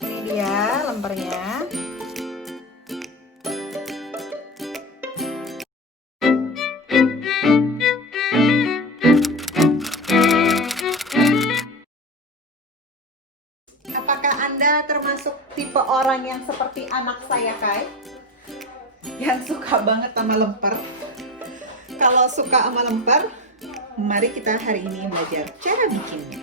Ini dia lempernya. Apakah Anda termasuk tipe orang yang seperti anak saya, Kai? Yang suka banget sama lemper? Kalau suka sama lemper, mari kita hari ini belajar cara bikinnya.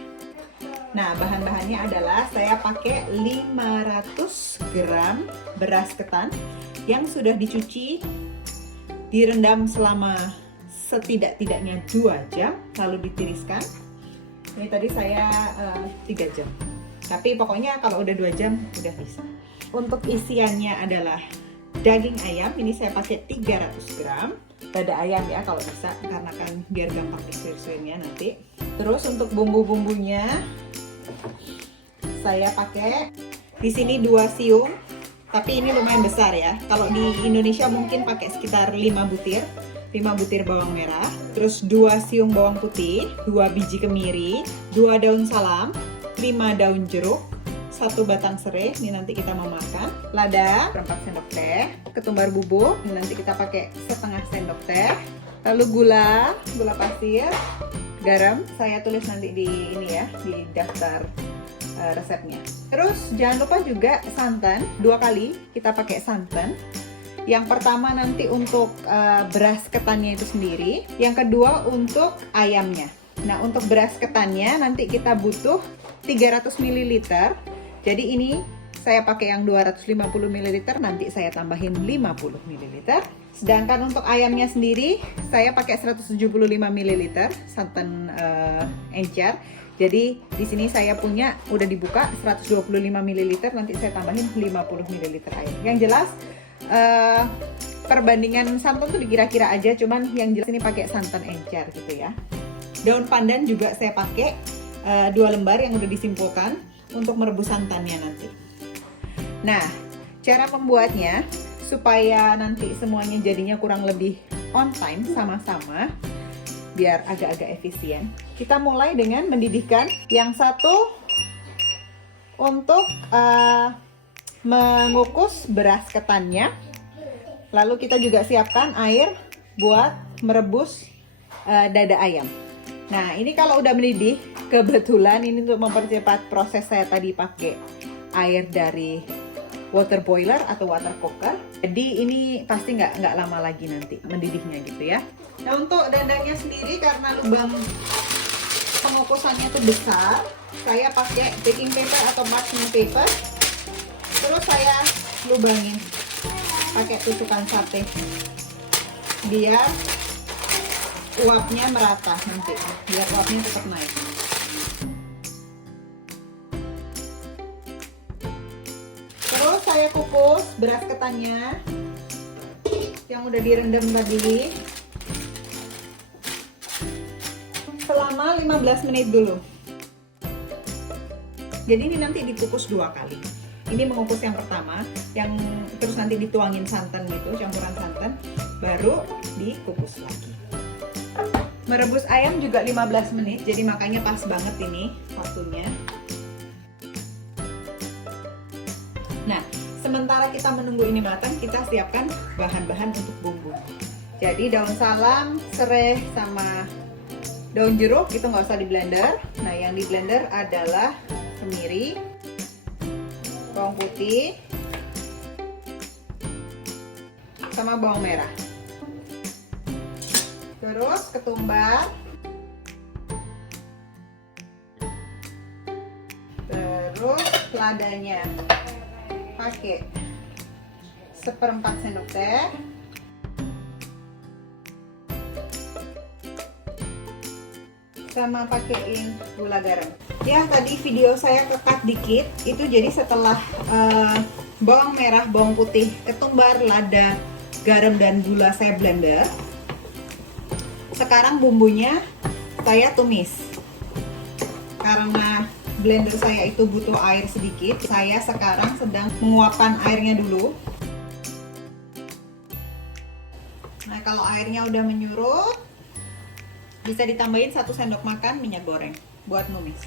Nah, bahan-bahannya adalah saya pakai 500 gram beras ketan yang sudah dicuci, direndam selama setidak-tidaknya 2 jam, lalu ditiriskan. Ini tadi saya 3 jam. Tapi pokoknya kalau udah 2 jam udah bisa. Untuk isiannya adalah daging ayam, ini saya pakai 300 gram. Dada ayam ya kalau bisa, karena kan biar gampang disuir-suirnya nanti. Terus untuk bumbu-bumbunya saya pakai di sini 2 siung, tapi ini lumayan besar ya. Kalau di Indonesia mungkin pakai sekitar 5 butir. 5 butir bawang merah, terus 2 siung bawang putih, 2 biji kemiri, 2 daun salam, 5 daun jeruk, 1 batang serai, ini nanti kita mau makan. Lada, 4 sendok teh, ketumbar bubuk, ini nanti kita pakai setengah sendok teh. Lalu gula pasir, garam, saya tulis nanti di ini ya, di daftar resepnya. Terus jangan lupa juga santan, 2 kali kita pakai santan. Yang pertama nanti untuk beras ketannya itu sendiri, yang kedua untuk ayamnya. Nah, untuk beras ketannya nanti kita butuh 300 ml. Jadi ini saya pakai yang 250 ml, nanti saya tambahin 50 ml. Sedangkan untuk ayamnya sendiri saya pakai 175 ml santan encer. Jadi di sini saya punya udah dibuka 125 ml, nanti saya tambahin 50 ml air. Yang jelas perbandingan santan tuh dikira-kira aja, cuman yang jelas ini pakai santan encer gitu ya. Daun pandan juga saya pakai 2 lembar yang udah disimpulkan untuk merebus santannya nanti. Nah, cara membuatnya supaya nanti semuanya jadinya kurang lebih on time sama-sama, biar agak-agak efisien. Kita mulai dengan mendidihkan. Yang satu untuk mengukus beras ketannya. Lalu kita juga siapkan air buat merebus dada ayam. Nah, ini kalau udah mendidih, kebetulan ini untuk mempercepat proses, saya tadi pakai air dari water boiler atau water cooker. Jadi ini pasti nggak lama lagi nanti mendidihnya gitu ya. Nah, untuk dadanya sendiri karena lubang pengukusannya itu besar, saya pakai baking paper atau parchment paper. Terus saya lubangin pakai tusukan sate biar uapnya merata nanti, biar uapnya tetap naik. Terus saya kukus beras ketannya yang udah direndam tadi selama 15 menit dulu. Jadi ini nanti dikukus 2 kali. Ini mengukus yang pertama, yang terus nanti dituangin santan gitu, campuran santan, baru dikukus lagi. Merebus ayam juga 15 menit, jadi makanya pas banget ini waktunya. Nah, sementara kita menunggu ini matang, kita siapkan bahan-bahan untuk bumbu. Jadi daun salam, serai, sama daun jeruk itu nggak usah di blender. Nah, yang di blender adalah kemiri, bawang putih, sama bawang merah. Terus ketumbar, terus ladanya pakai 1/4 sendok teh, sama pakaiin gula garam. Ya, tadi video saya kekat dikit, itu jadi setelah bawang merah, bawang putih, ketumbar, lada, garam, dan gula saya blender. Sekarang bumbunya saya tumis. Karena blender saya itu butuh air sedikit, saya sekarang sedang menguapkan airnya dulu. Nah, kalau airnya udah menyurut, bisa ditambahin 1 sendok makan minyak goreng buat numis.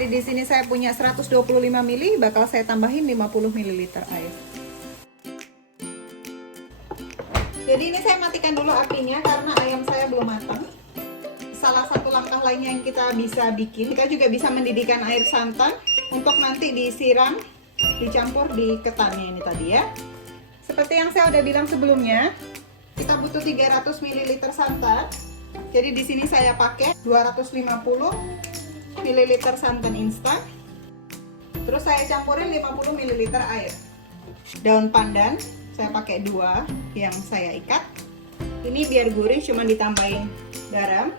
Jadi di sini saya punya 125 ml, bakal saya tambahin 50 ml air. Jadi ini saya matikan dulu apinya karena ayam saya belum matang. Salah satu langkah lainnya yang kita bisa bikin, kita juga bisa mendidihkan air santan untuk nanti disiram, dicampur di ketannya ini tadi ya. Seperti yang saya udah bilang sebelumnya, kita butuh 300 ml santan. Jadi di sini saya pakai 250 ml santan instan. Terus saya campurin 50 ml air. Daun pandan saya pakai 2 yang saya ikat. Ini biar gurih, cuma ditambahin garam.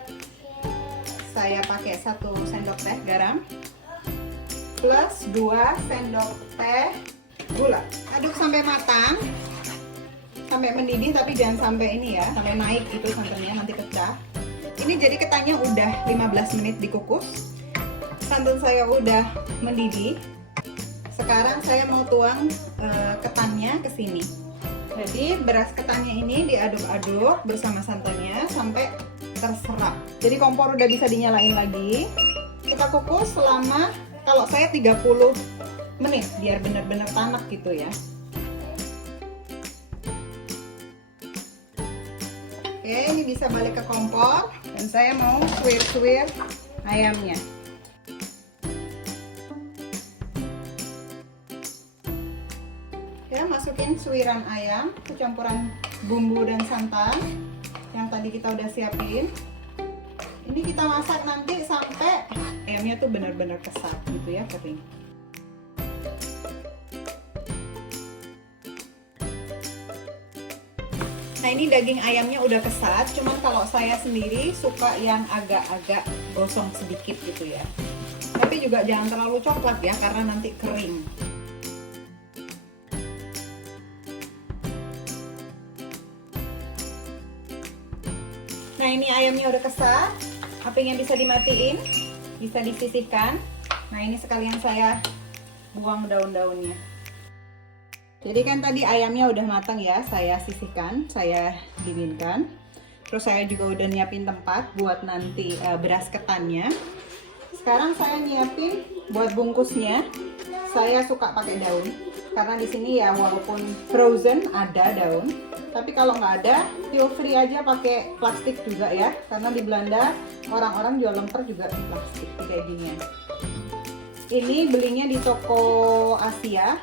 Saya pakai 1 sendok teh garam plus 2 sendok teh gula. Aduk sampai matang, sampai mendidih, tapi jangan sampai ini ya, sampai naik gitu santannya, nanti pecah. Ini jadi ketannya udah 15 menit dikukus. Santan saya udah mendidih. Sekarang saya mau tuang ketannya ke sini. Jadi beras ketannya ini diaduk-aduk bersama santannya sampai terserap. Jadi kompor udah bisa dinyalain lagi. Kita kukus selama, kalau saya 30 menit biar benar-benar tanak gitu ya. Oke, ini bisa balik ke kompor dan saya mau suwir-suwir ayamnya. Ya, masukin suiran ayam ke campuran bumbu dan santan yang tadi kita udah siapin. Ini kita masak nanti sampai ayamnya tuh benar-benar kesat gitu ya, kering. Nah, ini daging ayamnya udah kesat, cuman kalau saya sendiri suka yang agak-agak gosong sedikit gitu ya. Tapi juga jangan terlalu coklat ya, karena nanti kering. Nah, ini ayamnya udah kesat, apinya bisa dimatiin, bisa disisihkan. Nah, ini sekalian saya buang daun-daunnya. Jadi kan tadi ayamnya udah matang ya, saya sisihkan, saya dinginkan. Terus saya juga udah nyiapin tempat buat nanti beras ketannya. Sekarang saya nyiapin buat bungkusnya. Saya suka pakai daun, karena di sini ya walaupun frozen ada daun. Tapi kalau nggak ada, feel free aja pakai plastik juga ya. Karena di Belanda orang-orang jual lemper juga di plastik, kayak gini. Ini belinya di toko Asia.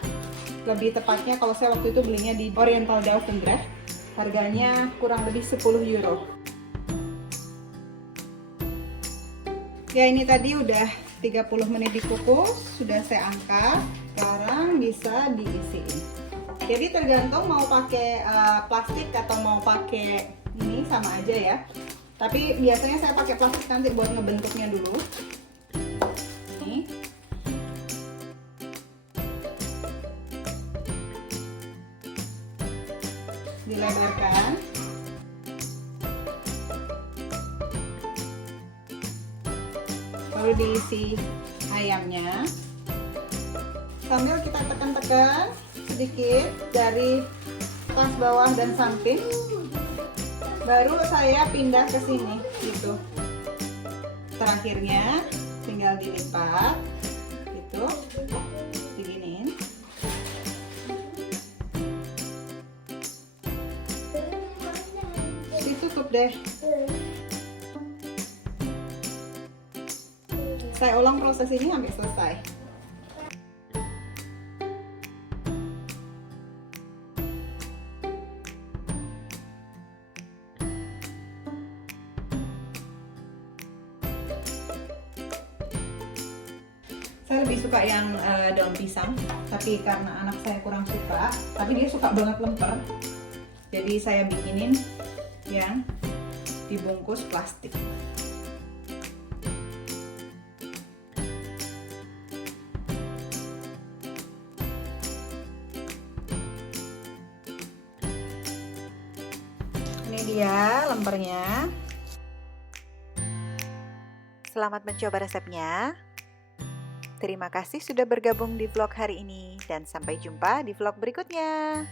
Lebih tepatnya kalau saya waktu itu belinya di Oriental Duivendrecht. Harganya kurang lebih 10 euro. Ya, ini tadi udah 30 menit dikukus, sudah saya angkat. Sekarang bisa diisiin. Jadi tergantung mau pakai plastik atau mau pakai ini, sama aja ya. Tapi biasanya saya pakai plastik nanti buat ngebentuknya dulu. Ini. Dilebarkan. Lalu diisi ayamnya. Sambil kita tekan-tekan sedikit dari atas, bawah, dan samping. Baru saya pindah ke sini gitu. Terakhirnya tinggal dilipat gitu, diginiin. Ditutup deh. Saya ulang proses ini sampai selesai. Saya lebih suka yang daun pisang, tapi karena anak saya kurang suka, tapi dia suka banget lemper, jadi saya bikinin yang dibungkus plastik. Ini dia lempernya. Selamat mencoba resepnya. Terima kasih sudah bergabung di vlog hari ini dan sampai jumpa di vlog berikutnya.